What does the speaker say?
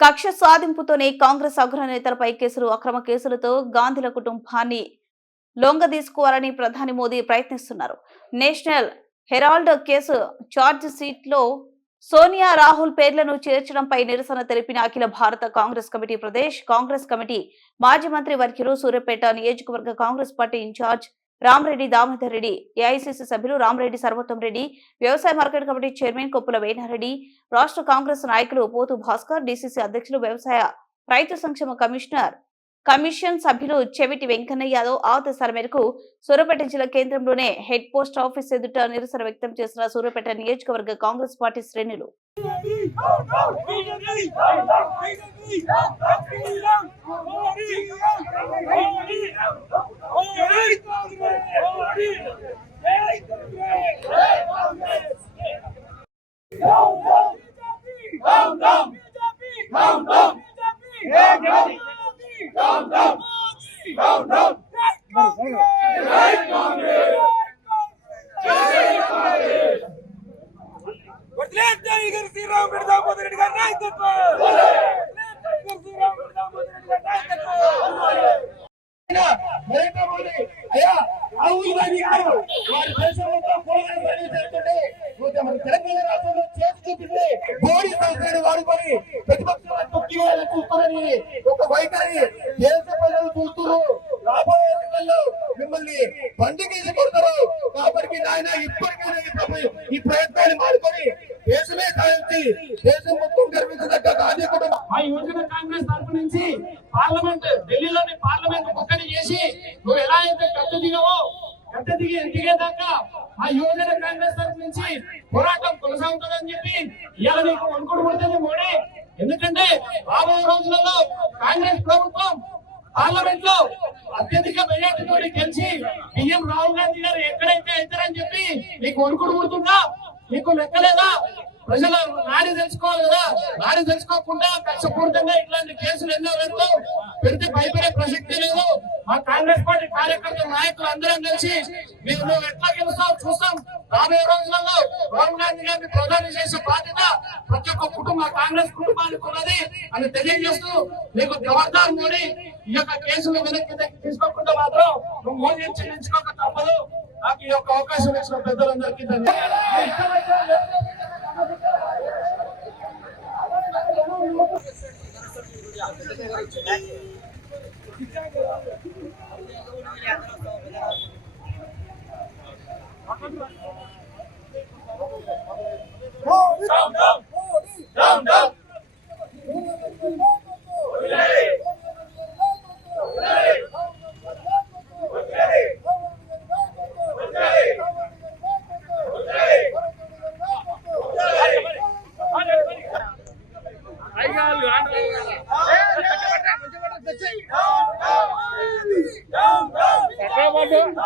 కక్ష సాధింపుతోనే కాంగ్రెస్ అగ్రనేతలపై కేసులు అక్రమ కేసులతో గాంధీల కుటుంబాన్ని లొంగదీసుకోవాలని ప్రధాని మోదీ ప్రయత్నిస్తున్నారు. నేషనల్ హెరాల్డ్ కేసు చార్జ్ షీట్లో సోనియా రాహుల్ పేర్లను చేర్చడంపై నిరసన తెలిపిన అఖిల భారత కాంగ్రెస్ కమిటీ ప్రదేశ్ కాంగ్రెస్ కమిటీ మాజీ మంత్రి వర్కిరు సూర్యపేట నియోజకవర్గ Congress party incharge Ramreddy Damodar Reddy AICC సభ్యులు రామరెడ్డి సర్వోత్తం రెడ్డి వ్యవసాయ market committee chairman Koppula Venareddy రాష్ట్ర కాంగ్రెస్ నాయకులు పోతు భాస్కర్ డిసిసి అధ్యక్షులు వ్యవసాయ రైతు సంక్షేమ కమిషనర్ కమిషన్ సభ్యులు చెవిటి వెంకన్న యాదవ్ ఆదేశాల మేరకు సూర్యాపేట జిల్లా కేంద్రంలోనే హెడ్ పోస్ట్ ఆఫీస్ ఎదుట నిరసన వ్యక్తం చేసిన సూర్యాపేట నియోజకవర్గ కాంగ్రెస్ పార్టీ శ్రేణులు శ్రీరామ్ రెడ్డి రెడ్డి గారి నాయకత్వం నరేంద్ర మోడీ అయ్యా రాహుల్ గాంధీ గారు వారి దేశం మొత్తం పోరాటం పని చేస్తుంటే మన తెలంగాణ రాష్ట్రంలో చేసి చూపింది మోడీ సౌకర్యాన్ని వాడుకొని ఉద్యోగాలు తొక్కి ఒక వైఖరి దేశ ప్రజలు చూస్తున్నారు. రాబోయే ఎన్నికల్లో మిమ్మల్ని బండికేసి కొడతారు. కాబట్టి నాయన ఇప్పటికైనా ఈ ప్రయత్నాన్ని మానుకొని దేశమే కాల్చి దేశం మొత్తం గర్వించదగ్గ గాంధీ కుటుంబం. ఆ యువజన కాంగ్రెస్ తరపు నుంచి పార్లమెంట్ ఢిల్లీలోని పార్లమెంట్ ముట్టడి చేసి నువ్వు ఎలా అయితే గద్దె దిగవో గద్దె దిగి దిగేదాకా ఆ యువజన కాంగ్రెస్ తరపు నుంచి పోరాటం కొనసాగుతుందని చెప్పి ఇవాళ నీకు వణుకుడు పడుతుంది మోడీ. ఎందుకంటే రాబోయే రోజులలో కాంగ్రెస్ ప్రభుత్వం పార్లమెంట్లో అత్యధిక మెజార్టీతో గెలిచి పిఎం రాహుల్ గాంధీ గారు ఎక్కడైతే అవుతారని చెప్పి నీకు వణుకుడు పుడుతుందా? నీకు లెక్కలేదా? ప్రజలు నాడి తెలుసుకోవాలి కదా. నాడి తెలుసుకోకుండా కష్టపూరితంగా ఇట్లాంటి కేసులు ఎన్నో పెడుతూ పెడితే భయపడే ప్రసక్తి లేదు. మా కాంగ్రెస్ పార్టీ కార్యకర్తల నాయకులు అందరం కలిసి మీరు నువ్వు ఎట్లా గెలుస్తావు చూస్తాం. రాబోయే రోజులలో రాహుల్ గాంధీ గారిని ప్రధాని చేసే బాధ్యత ప్రతి ఒక్క కుటుంబ కాంగ్రెస్ కుటుంబానికి ఉన్నది అని తెలియజేస్తూ నీకు జవాబారు మోడీ ఈ యొక్క కేసులు వెనక్కి తీసుకోకుండా మాత్రం నువ్వు మోదీ చెల్లించుకోక తప్పదు. నాకు ఈ యొక్క అవకాశం ఇచ్చిన పెద్దలందరికీ ధన్యవాదాలు. Yeah.